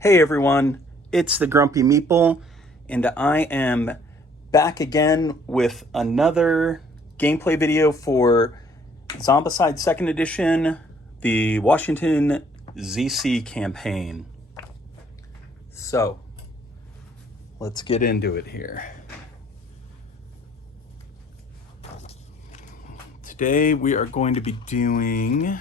Hey everyone, it's the Grumpy Meeple, and I am back again with another gameplay video for Zombicide 2nd Edition, the Washington ZC campaign. So, let's get into it here. Today we are going to be doing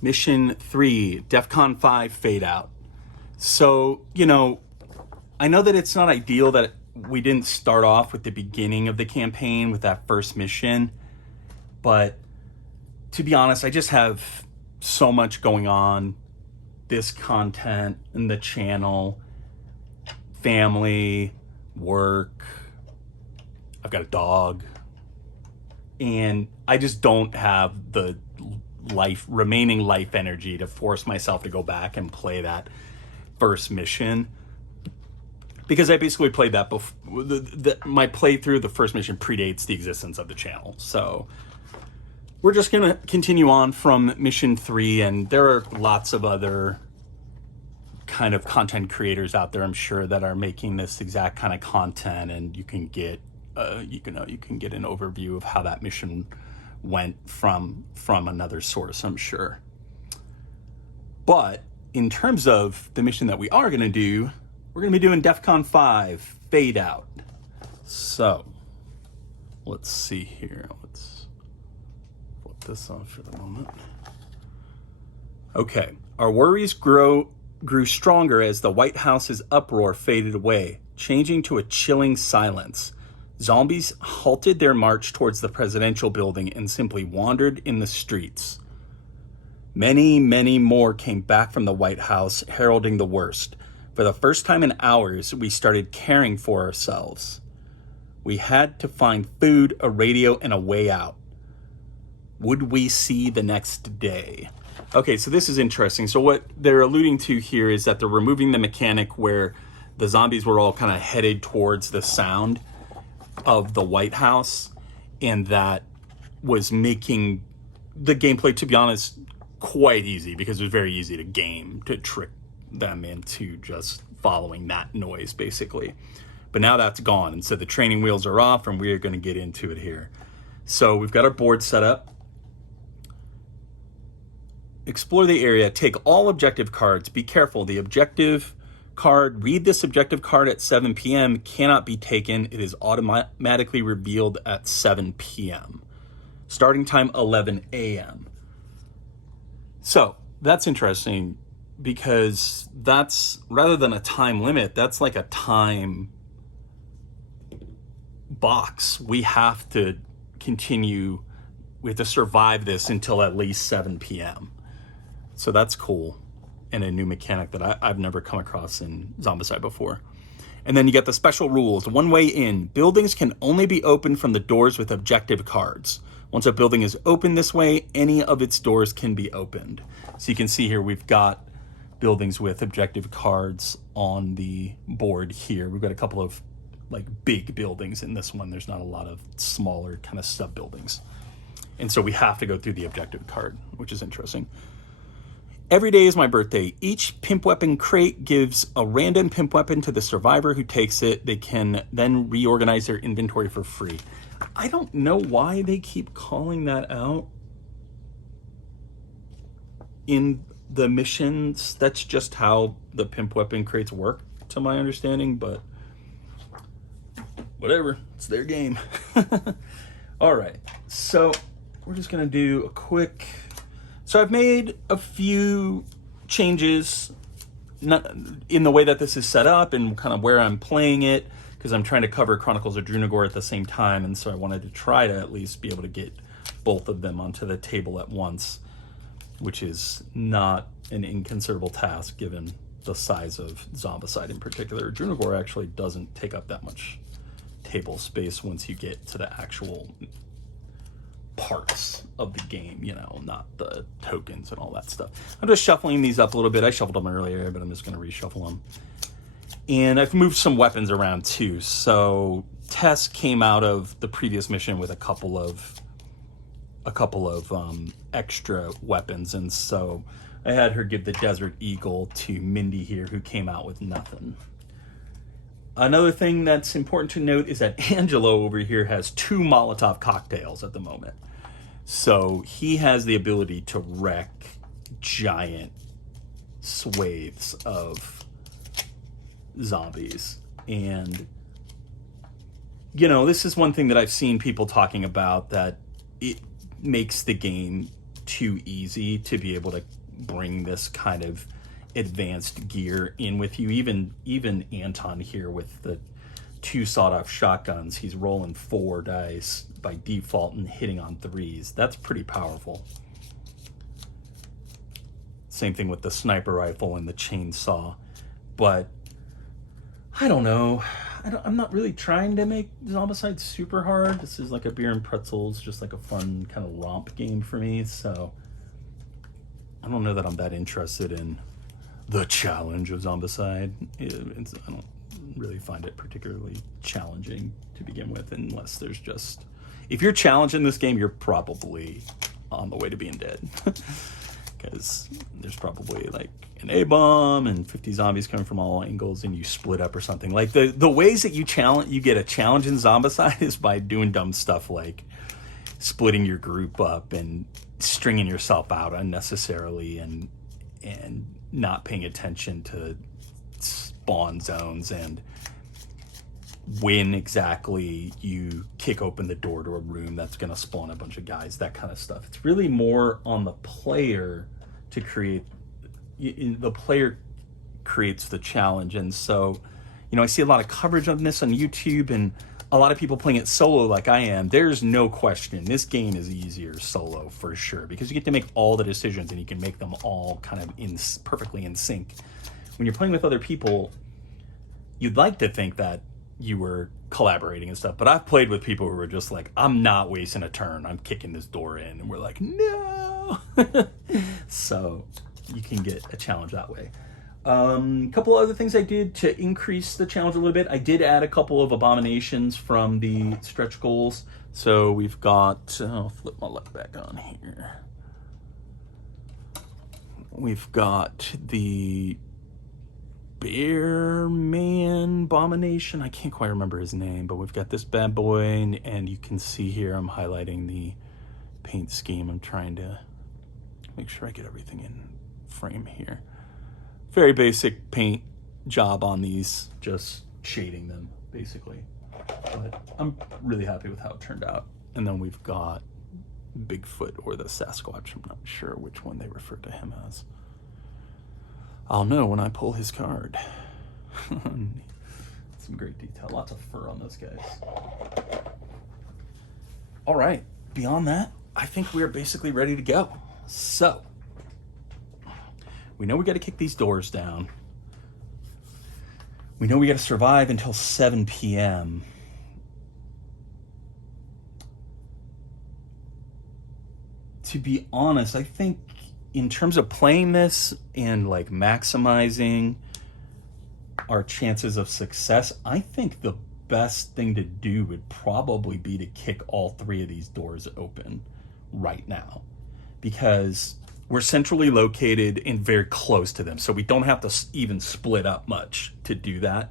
Mission 3, DEFCON 5 Fade Out. So, I know that it's not ideal that we didn't start off with the beginning of the campaign with that first mission, but to be honest, I just have so much going on. This content and the channel, family, work, I've got a dog, and I just don't have the remaining life energy to force myself to go back and play that first mission, because I basically played that before. My playthrough, the first mission, predates the existence of the channel. So we're just gonna continue on from mission 3, and there are lots of other kind of content creators out there, I'm sure, that are making this exact kind of content, and you can get you can get an overview of how that mission went from another source, I'm sure. But in terms of the mission that we are going to do, we're going to be doing DEFCON 5 Fade Out. So let's see here. Let's flip this off for the moment. Okay, our worries grew stronger as the White House's uproar faded away, changing to a chilling silence. Zombies halted their march towards the presidential building and simply wandered in the streets. Many, many more came back from the White House, heralding the worst. For the first time in hours, we started caring for ourselves. We had to find food, a radio, and a way out. Would we see the next day? Okay, so this is interesting. So what they're alluding to here is that they're removing the mechanic where the zombies were all kind of headed towards the sound of the White House, and that was making the gameplay, to be honest, quite easy, because it was very easy to trick them into just following that noise, basically. But now that's gone, and so the training wheels are off, and we are going to get into it here. So we've got our board set up. Explore the area, take all objective cards, be careful, the objective card, read this objective card at 7 p.m. cannot be taken. It is automatically revealed at 7 p.m. Starting time 11 a.m. So that's interesting, because that's, rather than a time limit, that's like a time box. We have to continue, we have to survive this until at least 7 p.m. So that's cool, and a new mechanic that I've never come across in Zombicide before. And then you get the special rules. One way in. Buildings can only be opened from the doors with objective cards. Once a building is open this way, any of its doors can be opened. So you can see here we've got buildings with objective cards on the board here. We've got a couple of big buildings in this one. There's not a lot of smaller kind of sub buildings. And so we have to go through the objective card, which is interesting. Every day is my birthday. Each pimp weapon crate gives a random pimp weapon to the survivor who takes it. They can then reorganize their inventory for free. I don't know why they keep calling that out in the missions. That's just how the pimp weapon crates work, to my understanding, but whatever. It's their game. All right, so we're just going to do a quick... So I've made a few changes in the way that this is set up and kind of where I'm playing it, because I'm trying to cover Chronicles of Drunagor at the same time, and so I wanted to try to at least be able to get both of them onto the table at once, which is not an inconsiderable task given the size of Zombicide in particular. Drunagor actually doesn't take up that much table space once you get to the actual parts of the game, not the tokens and all that stuff. I'm just shuffling these up a little bit. I shuffled them earlier, but I'm just going to reshuffle them. And I've moved some weapons around too. So Tess came out of the previous mission with a couple of a couple of extra weapons, and so I had her give the Desert Eagle to Mindy here, who came out with nothing. Another thing that's important to note is that Angelo over here has 2 Molotov cocktails at the moment. So he has the ability to wreck giant swathes of zombies. And, you know, this is one thing that I've seen people talking about, that it makes the game too easy to be able to bring this kind of advanced gear in with you. Even Anton here with the 2 sawed-off shotguns, he's rolling 4 dice by default and hitting on 3s. That's pretty powerful. Same thing with the sniper rifle and the chainsaw. But I don't know. I'm not really trying to make Zombicide super hard. This is like a beer and pretzels, just like a fun kind of romp game for me. So I don't know that I'm that interested in the challenge of Zombicide. I don't really find it particularly challenging to begin with, unless there's just... If you're challenging this game, you're probably on the way to being dead. Because there's probably like an A-bomb and 50 zombies coming from all angles, and you split up or something. Like the ways that you get a challenge in Zombicide is by doing dumb stuff like splitting your group up and stringing yourself out unnecessarily, and not paying attention to spawn zones, and when exactly you kick open the door to a room that's going to spawn a bunch of guys, that kind of stuff. It's really more on the player to create... The player creates the challenge. And so, you know, I see a lot of coverage on this on YouTube, and a lot of people playing it solo like I am. There's no question this game is easier solo for sure, because you get to make all the decisions, and you can make them all kind of perfectly in sync. When you're playing with other people, you'd like to think that you were collaborating and stuff, but I've played with people who were just like, I'm not wasting a turn, I'm kicking this door in, and we're like, no. So you can get a challenge that way. A couple other things I did to increase the challenge a little bit. I did add a couple of abominations from the stretch goals. So we've got, I'll flip my luck back on here. We've got the Bear Man Abomination. I can't quite remember his name, but we've got this bad boy, and you can see here I'm highlighting the paint scheme. I'm trying to make sure I get everything in frame here. Very basic paint job on these, just shading them basically. But I'm really happy with how it turned out. And then we've got Bigfoot, or the Sasquatch. I'm not sure which one they refer to him as. I'll know when I pull his card. Some great detail. Lots of fur on those guys. All right. Beyond that, I think we are basically ready to go. So, we know we got to kick these doors down. We know we got to survive until 7 p.m. To be honest, I think in terms of playing this and like maximizing our chances of success, I think the best thing to do would probably be to kick all 3 of these doors open right now, because we're centrally located and very close to them, so we don't have to even split up much to do that.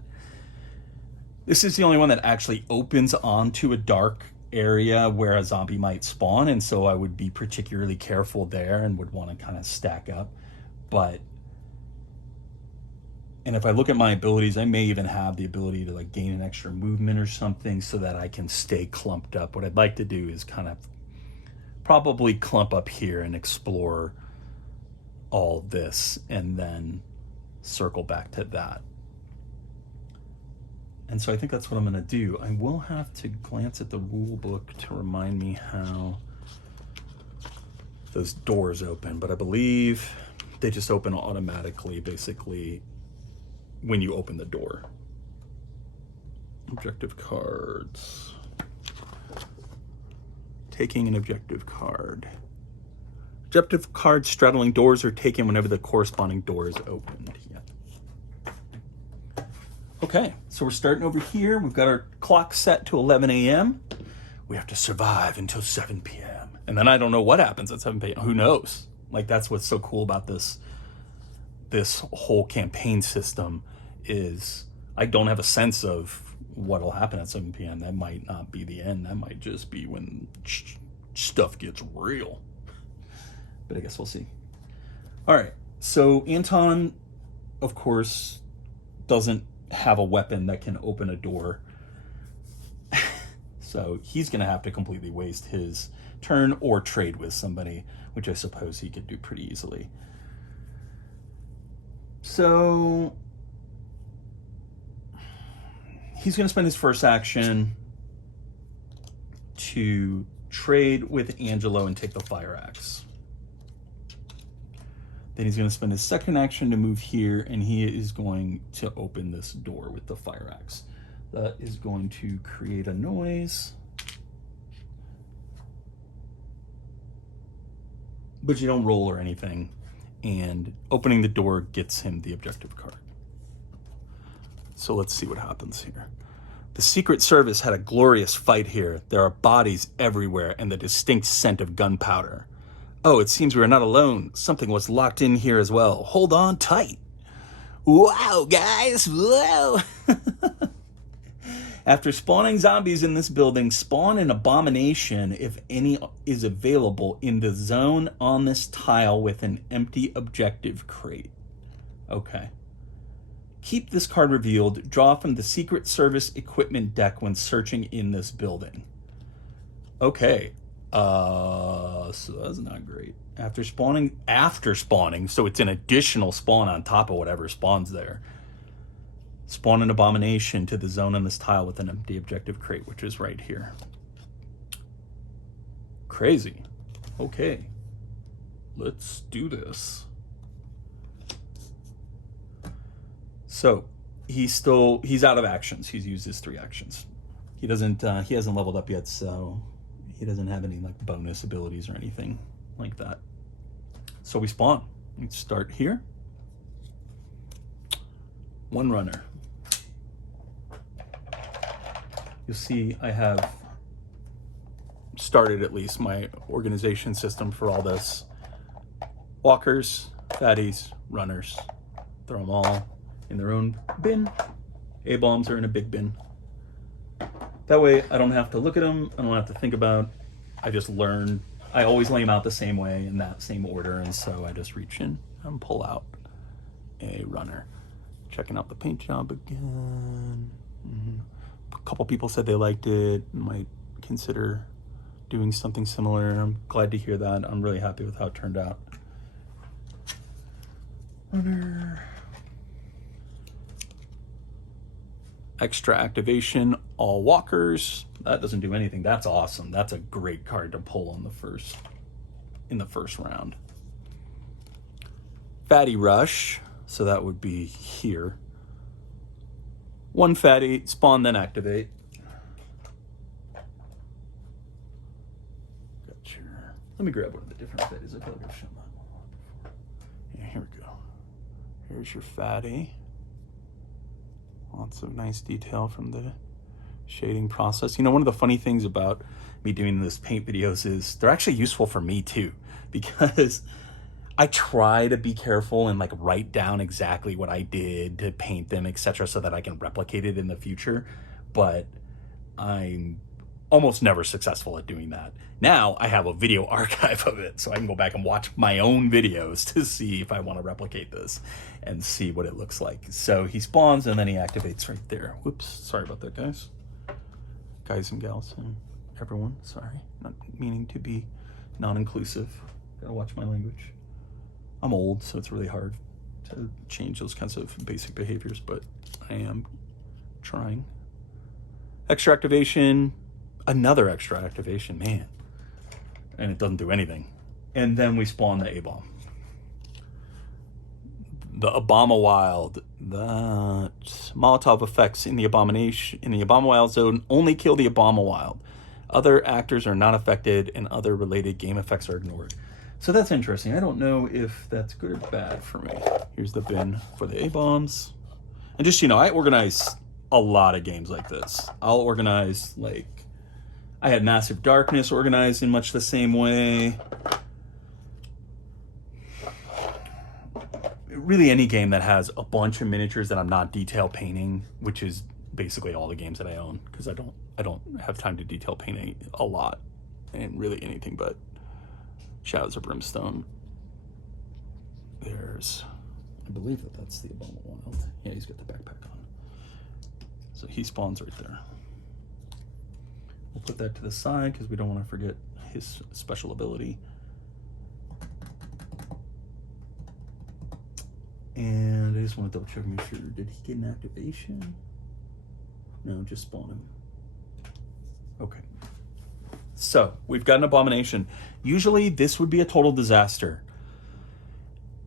This is the only one that actually opens onto a dark area where a zombie might spawn, and so I would be particularly careful there and would want to kind of stack up. And if I look at my abilities, I may even have the ability to like gain an extra movement or something so that I can stay clumped up. What I'd like to do is kind of probably clump up here and explore all this, and then circle back to that. And so I think that's what I'm going to do. I will have to glance at the rule book to remind me how those doors open, but I believe they just open automatically, basically, when you open the door. Objective cards. Taking an objective card. Objective cards straddling doors are taken whenever the corresponding door is opened. Yeah. Okay, so we're starting over here. We've got our clock set to 11 a.m. We have to survive until 7 p.m. And then I don't know what happens at 7 p.m. Who knows? Like, that's what's so cool about this whole campaign system is I don't have a sense of what'll happen at 7 p.m. That might not be the end. That might just be when stuff gets real. But I guess we'll see. All right. So Anton, of course, doesn't have a weapon that can open a door. So he's going to have to completely waste his turn or trade with somebody, which I suppose he could do pretty easily. So he's going to spend his first action to trade with Angelo and take the fire axe. Then he's going to spend his second action to move here, and he is going to open this door with the fire axe. That is going to create a noise. But you don't roll or anything. And opening the door gets him the objective card. So let's see what happens here. The Secret Service had a glorious fight here. There are bodies everywhere and the distinct scent of gunpowder. Oh, it seems we are not alone. Something was locked in here as well. Hold on tight. Wow, guys. Whoa. After spawning zombies in this building, spawn an abomination if any is available in the zone on this tile with an empty objective crate. Okay. Keep this card revealed. Draw from the Secret Service equipment deck when searching in this building. Okay. So that's not great. After spawning, so it's an additional spawn on top of whatever spawns there. Spawn an abomination to the zone on this tile with an empty objective crate, which is right here. Crazy. Okay. Let's do this. So he's out of actions. He's used his 3 actions. He hasn't leveled up yet, so he doesn't have any like bonus abilities or anything like that. So we spawn. We start here. 1 runner. You'll see I have started at least my organization system for all this. Walkers, fatties, runners. Throw them all in their own bin. A-bombs are in a big bin. That way I don't have to look at them. I don't have to think about. I just learn. I always lay them out the same way in that same order. And so I just reach in and pull out a runner. Checking out the paint job again. A couple people said they liked it. Might consider doing something similar. I'm glad to hear that. I'm really happy with how it turned out. Runner. Extra activation, all walkers. That doesn't do anything. That's awesome. That's a great card to pull on in the first round. Fatty rush. So that would be here. 1 fatty, spawn, then activate. Gotcha. Let me grab one of the different fatties. I feel like I've shown that one before. Yeah, here we go. Here's your fatty. Lots of nice detail from the shading process. You know, one of the funny things about me doing this paint videos is they're actually useful for me too, because I try to be careful and like write down exactly what I did to paint them, etc., so that I can replicate it in the future. But I'm almost never successful at doing that. Now I have a video archive of it, so I can go back and watch my own videos to see if I want to replicate this and see what it looks like. So he spawns and then he activates right there. Whoops, sorry about that, guys. Guys and gals and everyone, sorry. Not meaning to be non-inclusive. Gotta watch my language. I'm old, so it's really hard to change those kinds of basic behaviors, but I am trying. Extra activation, another extra activation, man. And it doesn't do anything. And then we spawn the A-bomb. The Obama Wild, that Molotov effects in the Obama Wild zone only kill the Obama Wild. Other actors are not affected and other related game effects are ignored. So that's interesting. I don't know if that's good or bad for me. Here's the bin for the A-bombs. And just, you know, I organize a lot of games like this. I'll organize, like, I had Massive Darkness organized in much the same way. Really any game that has a bunch of miniatures that I'm not detail painting, which is basically all the games that I own, because I don't have time to detail paint a lot, and really anything but Shadows of Brimstone. There's, I believe that's the Abominable One. Yeah, he's got the backpack on. So he spawns right there. We'll put that to the side because we don't want to forget his special ability. And I just want to double check and make sure, did he get an activation? No, just spawn him. Okay. So, we've got an Abomination. Usually, this would be a total disaster,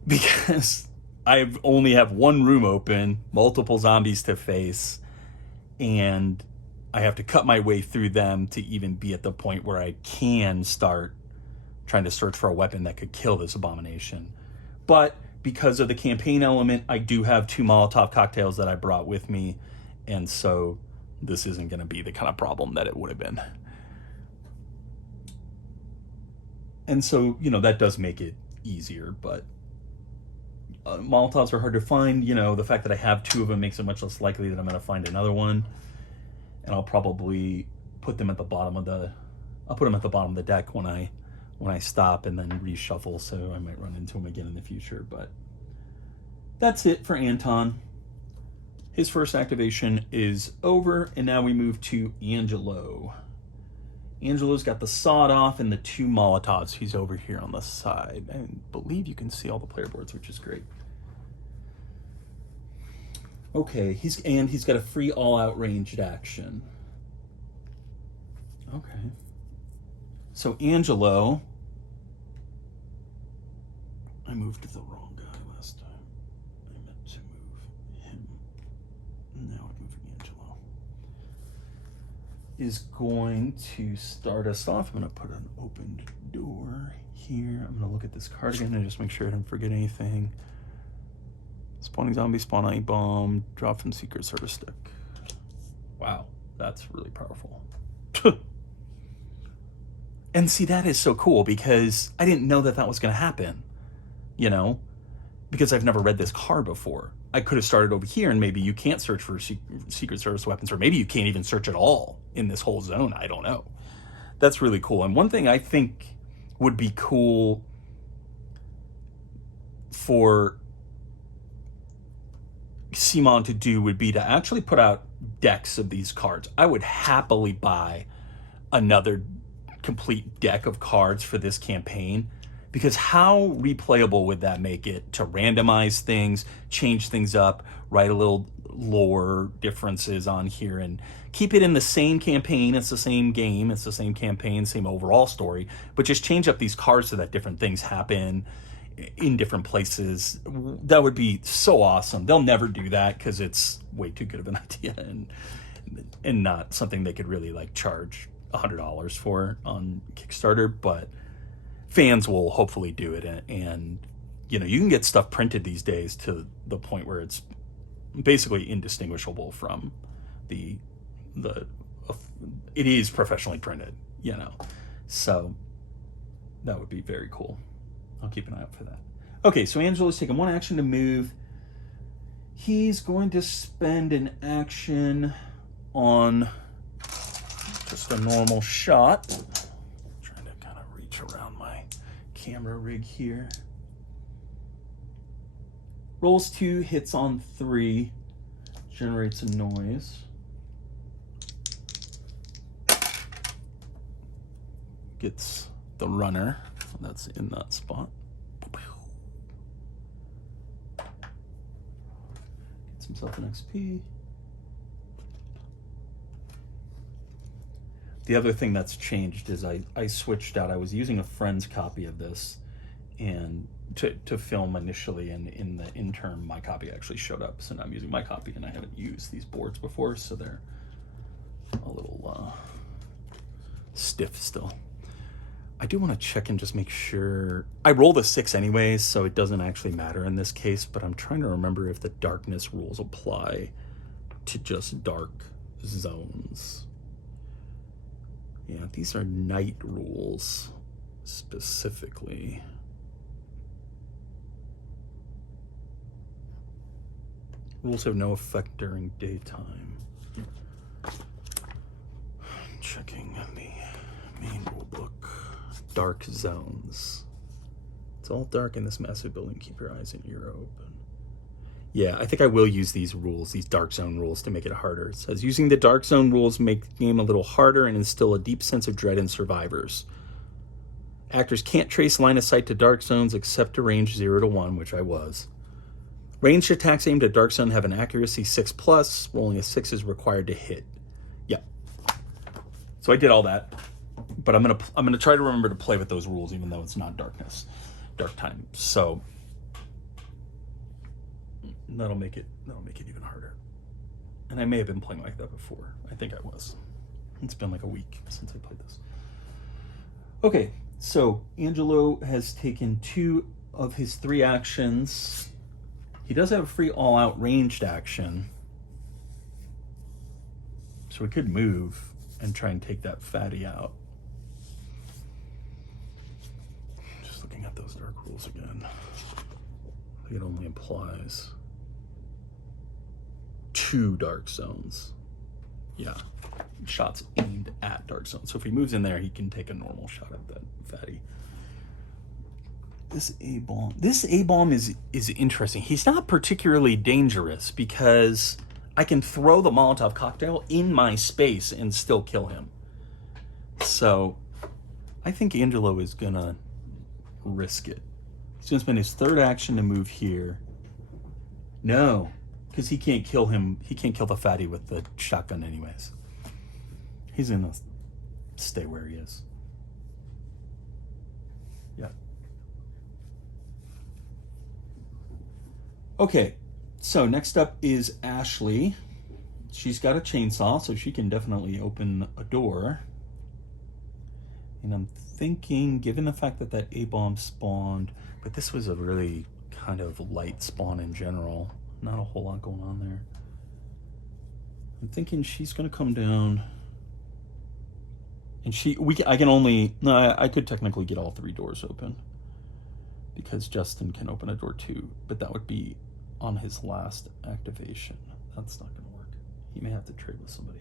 because I only have one room open, multiple zombies to face, and I have to cut my way through them to even be at the point where I can start trying to search for a weapon that could kill this Abomination. But because of the campaign element, I do have 2 Molotov cocktails that I brought with me, and so this isn't going to be the kind of problem that it would have been. And so, you know, that does make it easier, but Molotovs are hard to find. You know, the fact that I have 2 of them makes it much less likely that I'm going to find another one. And I'll probably put them at the bottom of the, I'll put them at the bottom of the deck when I stop and then reshuffle, so I might run into him again in the future. But that's it for Anton. His first activation is over, and now we move to Angelo. Angelo's got the sawed off and the 2 Molotovs. He's over here on the side. I believe you can see all the player boards, which is great. Okay, he's got a free all-out ranged action. Okay. So Angelo, I moved the wrong guy last time. I meant to move him. Now I'm moving Angelo. Is going to start us off. I'm going to put an opened door here. I'm going to look at this card again and just make sure I don't forget anything. Spawning zombie, spawn eye bomb, drop from Secret Service deck. Wow, that's really powerful. And see, that is so cool because I didn't know that that was going to happen, you know, because I've never read this card before. I could have started over here, and maybe you can't search for Secret Service weapons, or maybe you can't even search at all in this whole zone. I don't know. That's really cool. And one thing I think would be cool for Simon to do would be to actually put out decks of these cards. I would happily buy another complete deck of cards for this campaign, because how replayable would that make it to randomize things, change things up, write a little lore differences on here, and keep it in the same campaign. It's the same game, it's the same campaign, same overall story, but just change up these cards so that different things happen in different places. That would be so awesome. They'll never do that because it's way too good of an idea, and not something they could really like charge $100 for on Kickstarter, but fans will hopefully do it. And you know, you can get stuff printed these days to the point where it's basically indistinguishable from it is professionally printed, you know, so that would be very cool. I'll keep an eye out for that. Okay, so Angelo's taking 1 action to move. He's going to spend an action on just a normal shot. I'm trying to kind of reach around my camera rig here. Rolls 2, hits on 3, generates a noise. Gets the runner that's in that spot. Gets himself an XP. The other thing that's changed is I switched out. I was using a friend's copy of this and to film initially, and in the interim my copy actually showed up. So now I'm using my copy, and I haven't used these boards before, so they're a little stiff still. I do want to check and just make sure. I rolled a 6 anyways, so it doesn't actually matter in this case, but I'm trying to remember if the darkness rules apply to just dark zones. Yeah, these are night rules specifically. Rules have no effect during daytime. Checking the main rule book. Dark zones. It's all dark in this massive building. Keep your eyes and ear open. Yeah, I think I will use these rules, these dark zone rules, to make it harder. It says, using the dark zone rules make the game a little harder and instill a deep sense of dread in survivors. Actors can't trace line of sight to dark zones except to range 0 to 1, which I was. Ranged attacks aimed at dark zone have an accuracy 6+, rolling a 6 is required to hit. Yeah. So I did all that, but I'm gonna try to remember to play with those rules, even though it's not dark time. So that'll make it even harder. And I may have been playing like that before. I think I was. It's been like a week since I played this. Okay, so Angelo has taken 2 of his 3 actions. He does have a free all-out ranged action. So we could move and try and take that fatty out. Just looking at those dark rules again. I think it only applies 2 dark zones. Yeah, shots aimed at dark zones. So if he moves in there, he can take a normal shot at that fatty. This A-bomb is interesting. He's not particularly dangerous because I can throw the Molotov cocktail in my space and still kill him. So I think Angelo is gonna risk it. He's gonna spend his 3rd action to move here. No, because he can't kill him. He can't kill the fatty with the shotgun anyways. He's gonna stay where he is. Yeah. Okay, so next up is Ashley. She's got a chainsaw, so she can definitely open a door. And I'm thinking, given the fact that A-bomb spawned, but this was a really kind of light spawn in general. Not a whole lot going on there. I'm thinking she's gonna come down. And I could technically get all 3 doors open. Because Justin can open a door too, but that would be on his last activation. That's not going to work. He may have to trade with somebody.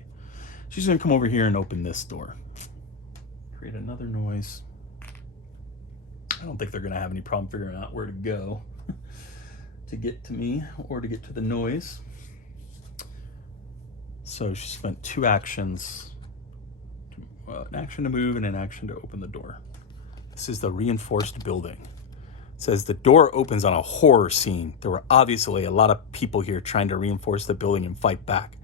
She's going to come over here and open this door. Create another noise. I don't think they're going to have any problem figuring out where to go to get to me or to get to the noise. So she spent 2 actions. An action to move and an action to open the door. This is the reinforced building. Says the door opens on a horror scene. There were obviously a lot of people here trying to reinforce the building and fight back.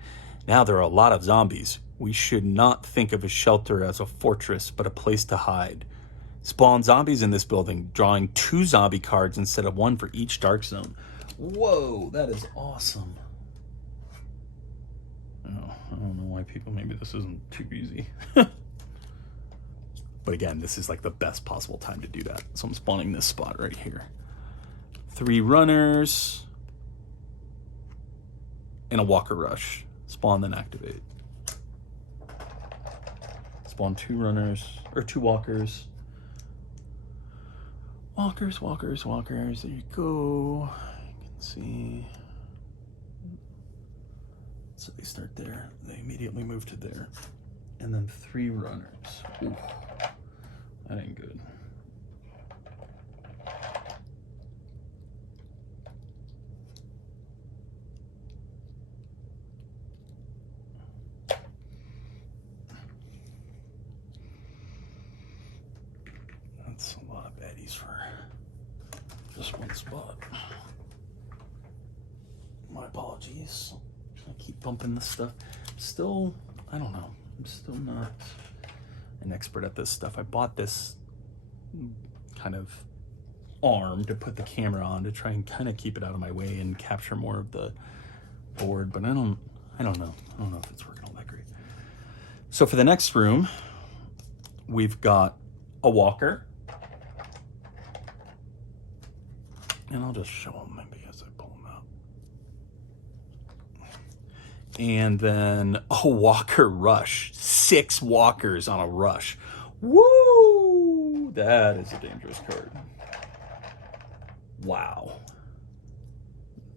Now there are a lot of zombies. We should not think of a shelter as a fortress, but a place to hide. Spawn zombies in this building, drawing 2 zombie cards instead of 1 for each dark zone. Whoa, that is awesome. Oh, I don't know why people, maybe this isn't too easy. But again, this is like the best possible time to do that. So I'm spawning this spot right here. 3 runners. And a walker rush. Spawn, then activate. Spawn 2 runners, or 2 walkers. Walkers. There you go. You can see. So they start there. They immediately move to there. And then 3 runners. Ooh. That ain't good. That's a lot of baddies for just 1 spot. My apologies. I keep bumping this stuff. Still, I don't know. I'm still not an expert at this stuff. I bought this kind of arm to put the camera on to try and kind of keep it out of my way and capture more of the board, but I don't know. I don't know if it's working all that great. So for the next room, we've got a walker. And I'll just show them maybe as I pull them out. And then a walker rush. 6 walkers on a rush. Woo! That is a dangerous card. Wow.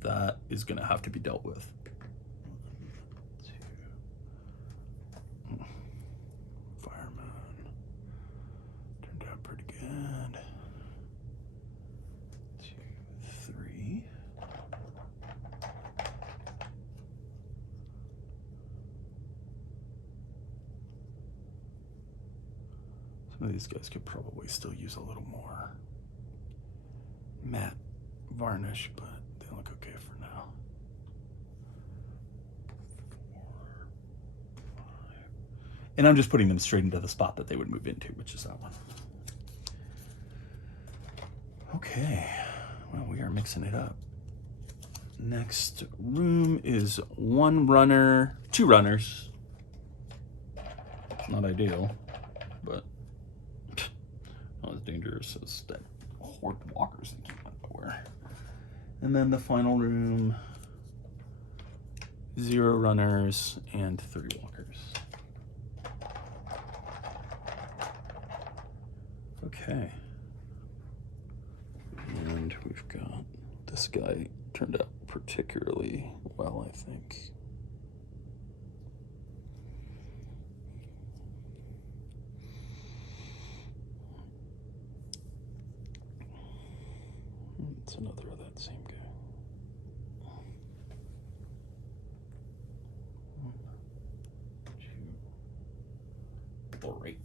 That is going to have to be dealt with. 1, 2. Fireman. Turned out pretty good. 2, 3. Some of these guys could probably still use a little more matte varnish, but they look okay for now. 4, 5. And I'm just putting them straight into the spot that they would move into, which is that one. Okay, well, we are mixing it up. Next room is 1 runner, 2 runners. It's not ideal, but not as dangerous as that horde of walkers that came out of nowhere. And then the final room, 0 runners and 3 walkers. Okay. And we've got this guy turned out particularly well, I think. It's another of that same guy. 1, 2, 3.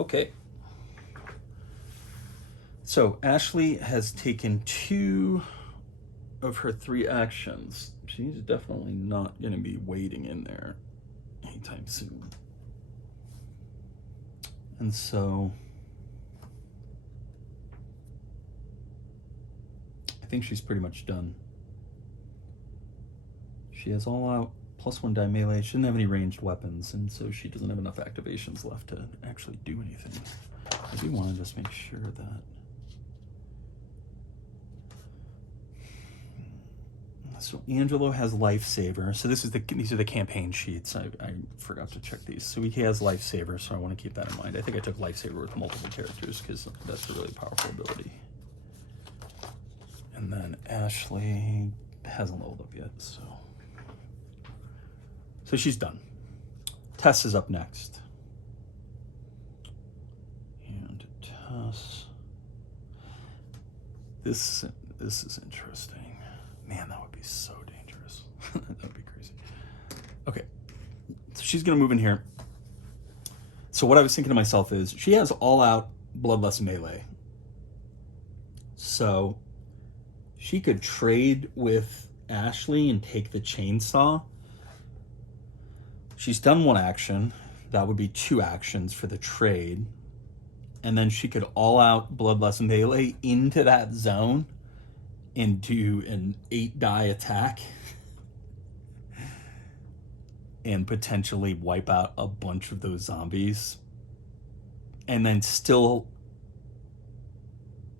Okay. So Ashley has taken 2 of her 3 actions. She's definitely not going to be waiting in there anytime soon. And so I think she's pretty much done. She has all out +1 die melee. She doesn't have any ranged weapons, and so she doesn't have enough activations left to actually do anything. I do want to just make sure that. So Angelo has Lifesaver. So these are the campaign sheets. I forgot to check these. So he has Lifesaver, so I want to keep that in mind. I think I took Lifesaver with multiple characters because that's a really powerful ability. And then Ashley hasn't leveled up yet, so she's done. Tess is up next. And Tess. This is interesting. Man, that would be so dangerous. That would be crazy. Okay, so she's gonna move in here. So what I was thinking to myself is, she has all out Bloodlust melee. So she could trade with Ashley and take the chainsaw. She's done 1 action. That would be 2 actions for the trade. And then she could all out Bloodlust melee into that zone and do an 8 die attack and potentially wipe out a bunch of those zombies. And then still,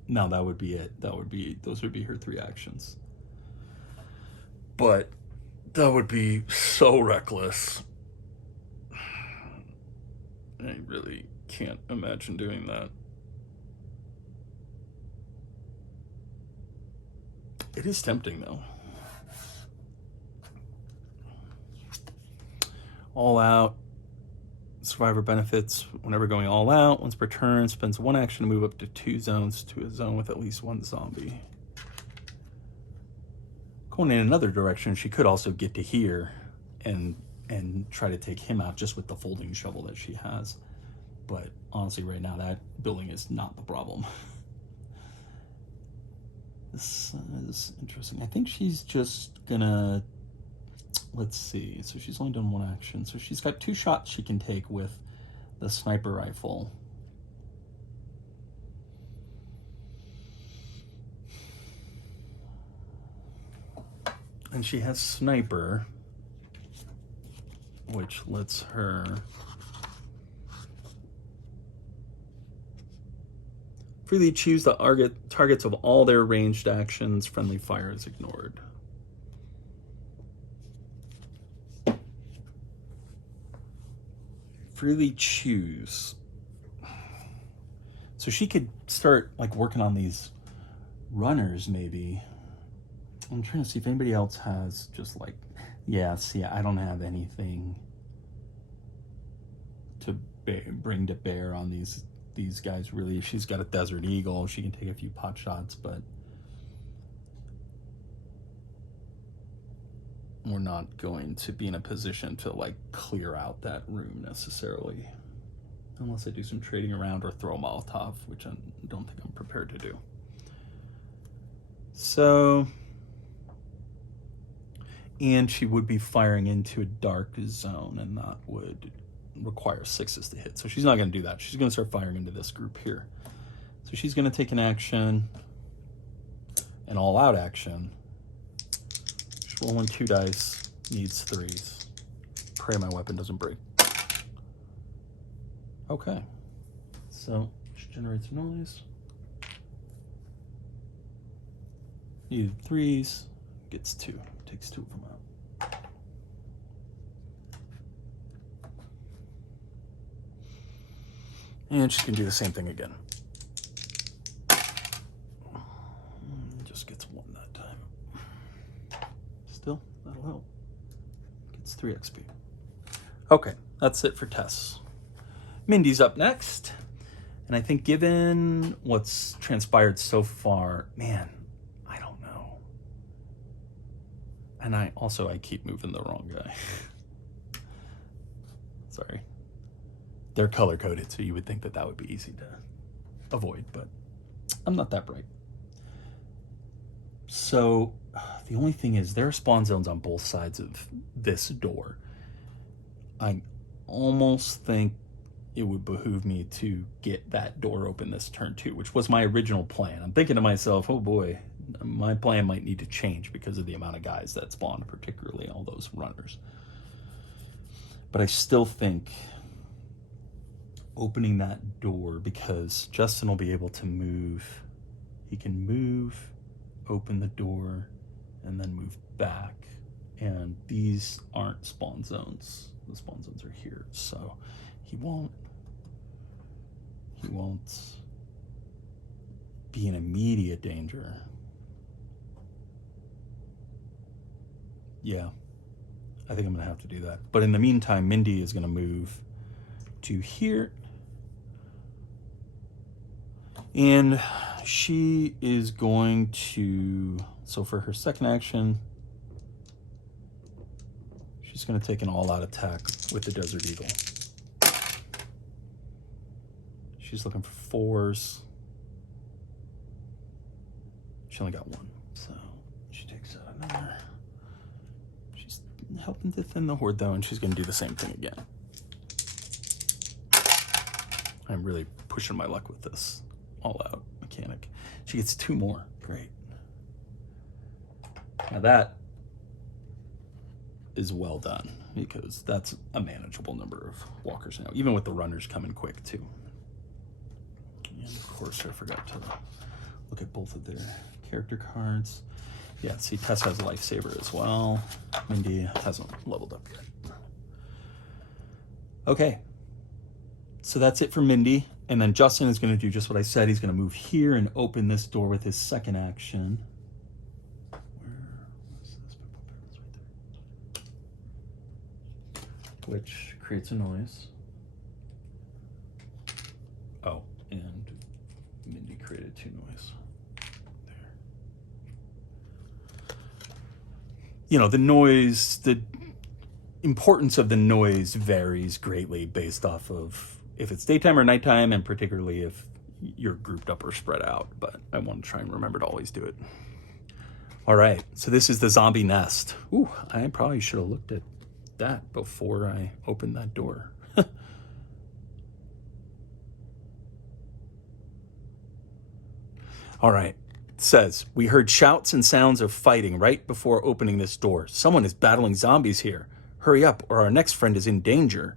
no, that would be it. Those would be her 3 actions. But that would be so reckless. I really can't imagine doing that. It is tempting, though. All out. Survivor benefits whenever going all out. Once per turn, spends 1 action to move up to 2 zones to a zone with at least 1 zombie. Going in another direction, she could also get to here and try to take him out just with the folding shovel that she has. But honestly, right now, that building is not the problem. This is interesting. I think she's just gonna, let's see. So she's only done 1 action. So she's got 2 shots she can take with the sniper rifle. And she has sniper, which lets her freely choose the targets of all their ranged actions. Friendly fire is ignored. freely choose. So she could start like working on these runners maybe. I'm trying to see if anybody else has just like, yeah, see, I don't have anything to bring to bear on these guys really. She's got a Desert Eagle. She can take a few pot shots, but we're not going to be in a position to like clear out that room necessarily. Unless I do some trading around or throw a Molotov, which I don't think I'm prepared to do. So, and she would be firing into a dark zone, and that would require 6s to hit. So she's not going to do that. She's going to start firing into this group here. So she's going to take an action, an all-out action. She's rolling 2 dice, needs 3s. Pray my weapon doesn't break. Okay, so she generates noise. Needed 3s, gets 2, takes 2 of them out. And she can do the same thing again. Just gets 1 that time. Still, that'll help. Gets 3 XP. Okay, that's it for Tess. Mindy's up next. And I think given what's transpired so far, man, I don't know. And I keep moving the wrong guy. Sorry. They're color-coded, so you would think that would be easy to avoid, but I'm not that bright. So the only thing is there are spawn zones on both sides of this door. I almost think it would behoove me to get that door open this turn too, which was my original plan. I'm thinking to myself, oh boy, my plan might need to change because of the amount of guys that spawn, particularly all those runners. But I still think opening that door, because Justin will be able to move. He can move, open the door, and then move back. And these aren't spawn zones. The spawn zones are here, so he won't be in immediate danger. Yeah, I think I'm gonna have to do that. But in the meantime, Mindy is gonna move to here. And she is going to, so for her second action, she's going to take an all-out attack with the Desert Eagle. She's looking for 4s. She only got 1, so she takes out another. She's helping to thin the horde, though, and she's going to do the same thing again. I'm really pushing my luck with this all-out mechanic. She gets 2 more. Great. Now that is well done, because that's a manageable number of walkers now, even with the runners coming quick too. And of course, I forgot to look at both of their character cards. Yeah, see, Tess has a lifesaver as well. Mindy hasn't leveled up yet. Okay, so that's it for Mindy. And then Justin is going to do just what I said. He's going to move here and open this door with his second action. Which creates a noise. Oh, and Mindy created 2 noise. There. You know, the noise, the importance of the noise varies greatly based off of if it's daytime or nighttime, and particularly if you're grouped up or spread out. But I want to try and remember to always do it. All right, so this is the zombie nest. Ooh, I probably should have looked at that before I opened that door. All right, it says, we heard shouts and sounds of fighting right before opening this door. Someone is battling zombies here. Hurry up, or our next friend is in danger.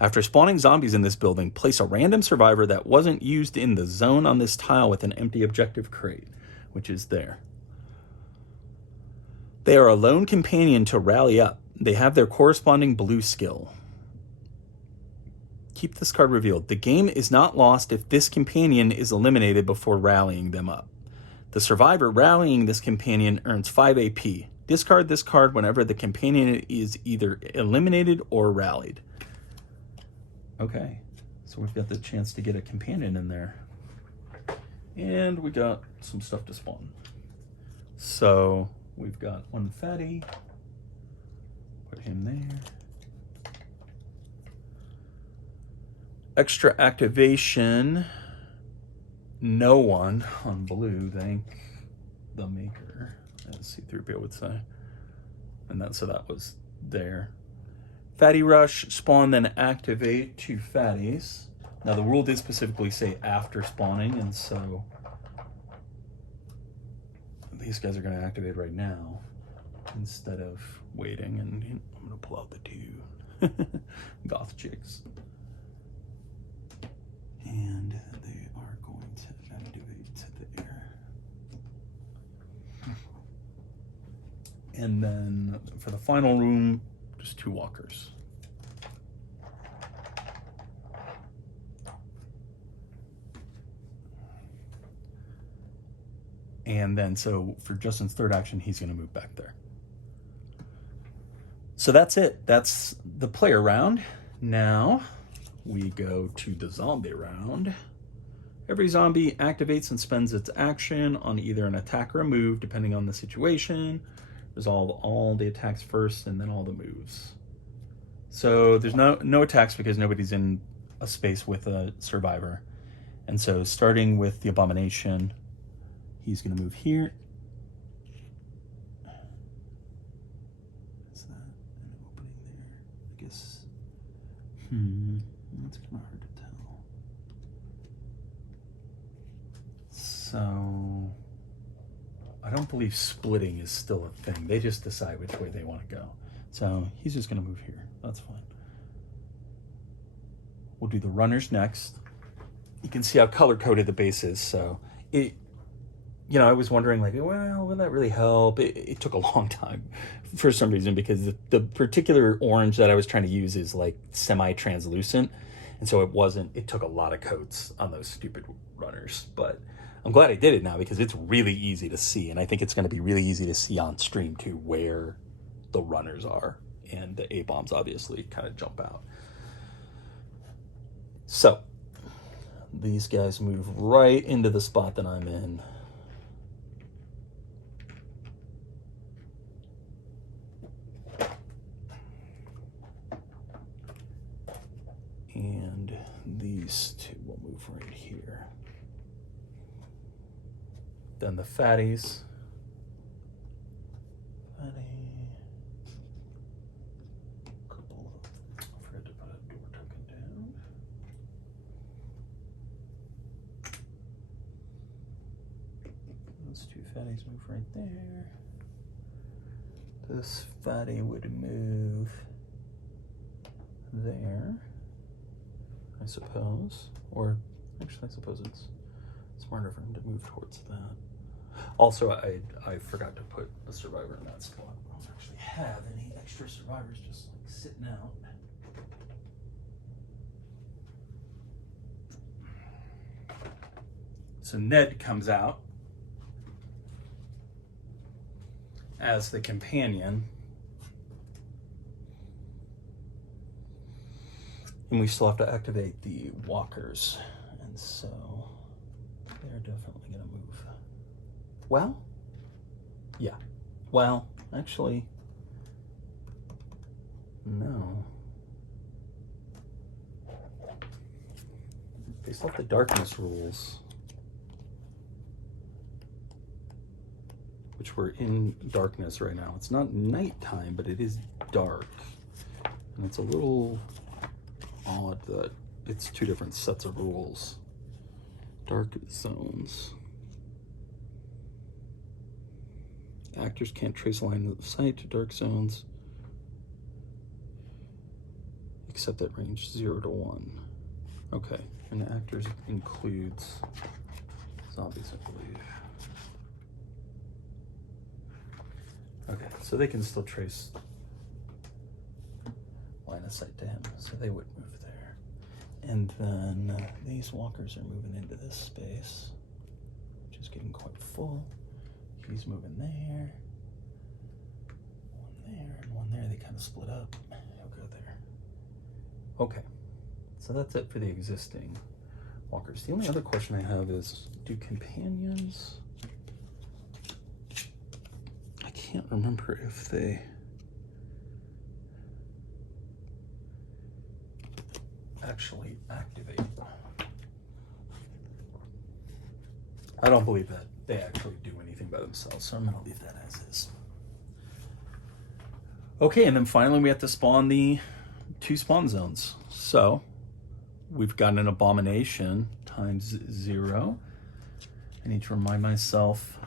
After spawning zombies in this building, place a random survivor that wasn't used in the zone on this tile with an empty objective crate, which is there. They are a lone companion to rally up. They have their corresponding blue skill. Keep this card revealed. The game is not lost if this companion is eliminated before rallying them up. The survivor rallying this companion earns 5 AP. Discard this card whenever the companion is either eliminated or rallied. Okay, so we've got the chance to get a companion in there. And we got some stuff to spawn. So we've got one fatty. Put him there. Extra activation. No one on blue, thank the maker, as C3PO would say. And so that was there. Fatty Rush, spawn, then activate 2 fatties. Now the rule did specifically say after spawning, and so these guys are going to activate right now instead of waiting. And I'm going to pull out the 2 goth chicks. And they are going to activate there. And then for the final room, just 2 walkers. And then, so for Justin's third action, he's going to move back there. So that's it. That's the player round. Now we go to the zombie round. Every zombie activates and spends its action on either an attack or a move, depending on the situation. Resolve all the attacks first and then all the moves. So there's no attacks because nobody's in a space with a survivor. And so starting with the Abomination, he's going to move here. Is that an opening there? I guess. It's kind of hard to tell. So I don't believe splitting is still a thing. They just decide which way they want to go. So he's just going to move here. That's fine. We'll do the runners next. You can see how color-coded the base is. So it, you know, I was wondering, like, well, will that really help? It took a long time for some reason because the particular orange that I was trying to use is like semi-translucent. And so it took a lot of coats on those stupid runners. But I'm glad I did it now because it's really easy to see. And I think it's going to be really easy to see on stream too where the runners are. And the A-bombs obviously kind of jump out. So these guys move right into the spot that I'm in. And these 2 will move right here. Then the fatties. I forgot to put a door token down. Those 2 fatties move right there. This fatty would move there, I suppose. Or actually, I suppose it's smarter for him to move towards that. Also, I forgot to put a survivor in that spot. I don't actually have any extra survivors just like sitting out. So Ned comes out as the companion. And we still have to activate the walkers. And so they're definitely going to move. Well, yeah. Well, actually, no. Based off the darkness rules, which we're in darkness right now. It's not nighttime, but it is dark. And it's a little odd that it's 2 different sets of rules. Dark zones. Actors can't trace a line of sight to dark zones except at range 0 to 1. Okay, and actors includes zombies, I believe. Okay, so they can still trace line of sight to him, so they would move there. And then these walkers are moving into this space, which is getting quite full. He's moving there. One there and one there. They kind of split up. He'll go there. Okay. So that's it for the existing walkers. The only other question I have is, do companions... I can't remember if they... actually activate. I don't believe that they actually do anything by themselves, so I'm going to leave that as is. Okay, and then finally we have to spawn the 2 spawn zones. So we've got an abomination times 0. I need to remind myself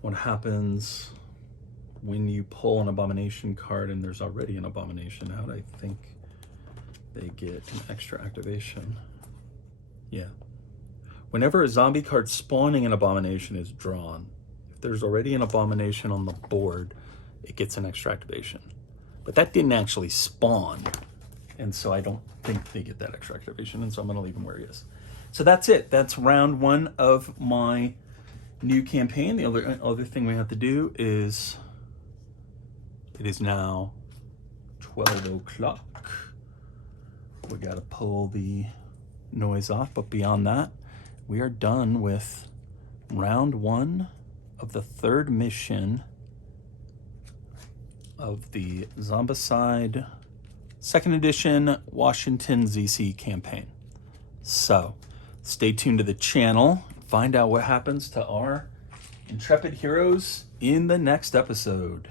what happens when you pull an abomination card and there's already an abomination. How do I think they get an extra activation? Yeah. Whenever a zombie card spawning an abomination is drawn, if there's already an abomination on the board, it gets an extra activation. But that didn't actually spawn, and so I don't think they get that extra activation, and so I'm going to leave him where he is. So that's it. That's round 1 of my new campaign. The other thing we have to do is, it is now 12 o'clock. We got to pull the noise off, but beyond that, we are done with round 1 of the 3rd mission of the Zombicide 2nd edition Washington ZC campaign. So stay tuned to the channel, find out what happens to our intrepid heroes in the next episode.